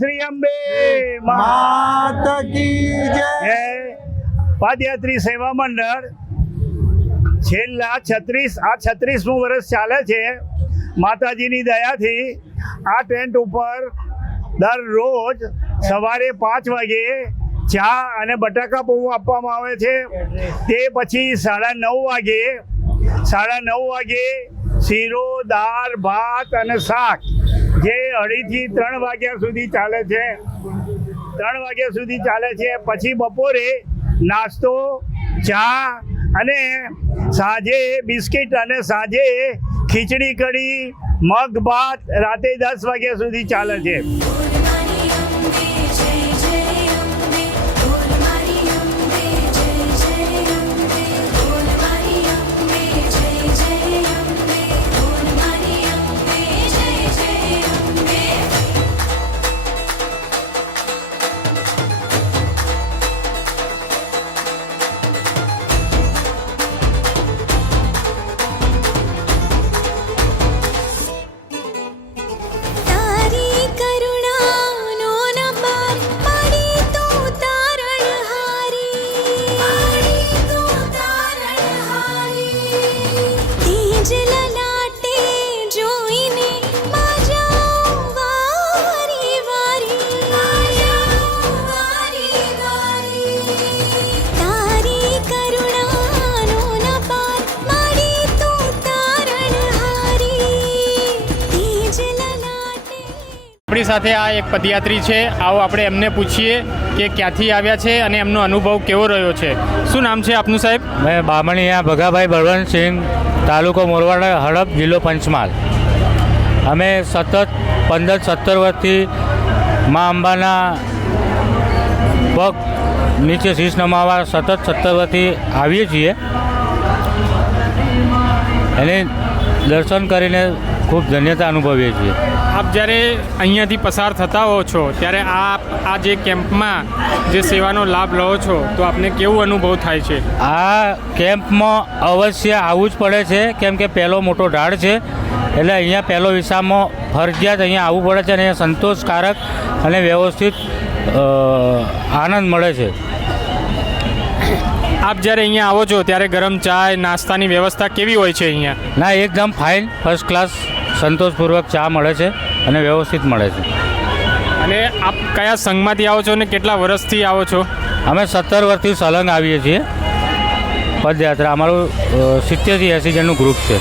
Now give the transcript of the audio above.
श्री अंबे मात की जय। પદયાત્રી સેવા મંડળ છેલ્લા 36મું વર્ષ ચાલે છે। માતાજીની દયાથી આ ટેન્ટ ઉપર દરરોજ સવારે 5 વાગે ચા અને બટાકા પૌવા આપવામાં આવે છે। તે પછી 9:30 વાગે શીરો, દાળ, ભાત અને શાક જે 2:30 થી 3 વાગ્યા સુધી ચાલે છે। 3 વાગ્યા સુધી ચાલે છે। પછી બપોરે નાસ્તો, ચા અને સાંજે બિસ્કિટ અને સાંજે ખીચડી કઢી, મગ ભાત રાતે 10 વાગ્યા સુધી ચાલે છે। આપણી સાથે આ એક પદયાત્રી છે। આવો આપણે એમને પૂછીએ કે ક્યાંથી આવ્યા છે અને એમનો અનુભવ કેવો રહ્યો છે। શું નામ છે આપનું સાહેબ? મેં બામણીયા ભગાભાઈ બળવંતસિંહ, તાલુકો મોરવાડ, હડપ, જિલ્લો પંચમહાલ। અમે સતત 15-17 વર્ષથી મા અંબાના પગ નીચે શીશ નમાવા સતત 17 વર્ષથી આવીએ છીએ। એને દર્શન કરીને ખૂબ ધન્યતા અનુભવીએ છીએ। આપ જ્યારે અહીંયાથી પસાર થતા હો છો ત્યારે આપ આ જે કેમ્પમાં જે સેવાનો લાભ લો છો તો આપને કેવું અનુભવ થાય છે? આ કેમ્પમાં અવશ્ય આવવું જ પડે છે, કેમ કે પહેલો મોટો ઢાળ છે, એટલે અહીંયા પહેલો વિસામાં ફરજિયાત અહીંયા આવવું પડે છે અને અહીંયા સંતોષકારક અને વ્યવસ્થિત આનંદ મળે છે। આપ જ્યારે અહીંયા આવો છો ત્યારે ગરમ ચા નાસ્તાની વ્યવસ્થા કેવી હોય છે અહીંયા? ના, એકદમ ફાઇન, ફર્સ્ટ ક્લાસ સંતોષપૂર્વક ચા મળે છે અને વ્યવસ્થિત મળે છે। અને આપ કયા સંઘમાંથી આવો છો અને કેટલા વર્ષથી આવો છો? અમે 17 વર્ષથી સલંગ આવીએ છીએ પદયાત્રા। અમારું 70 થી 80 જણનું ગ્રુપ છે।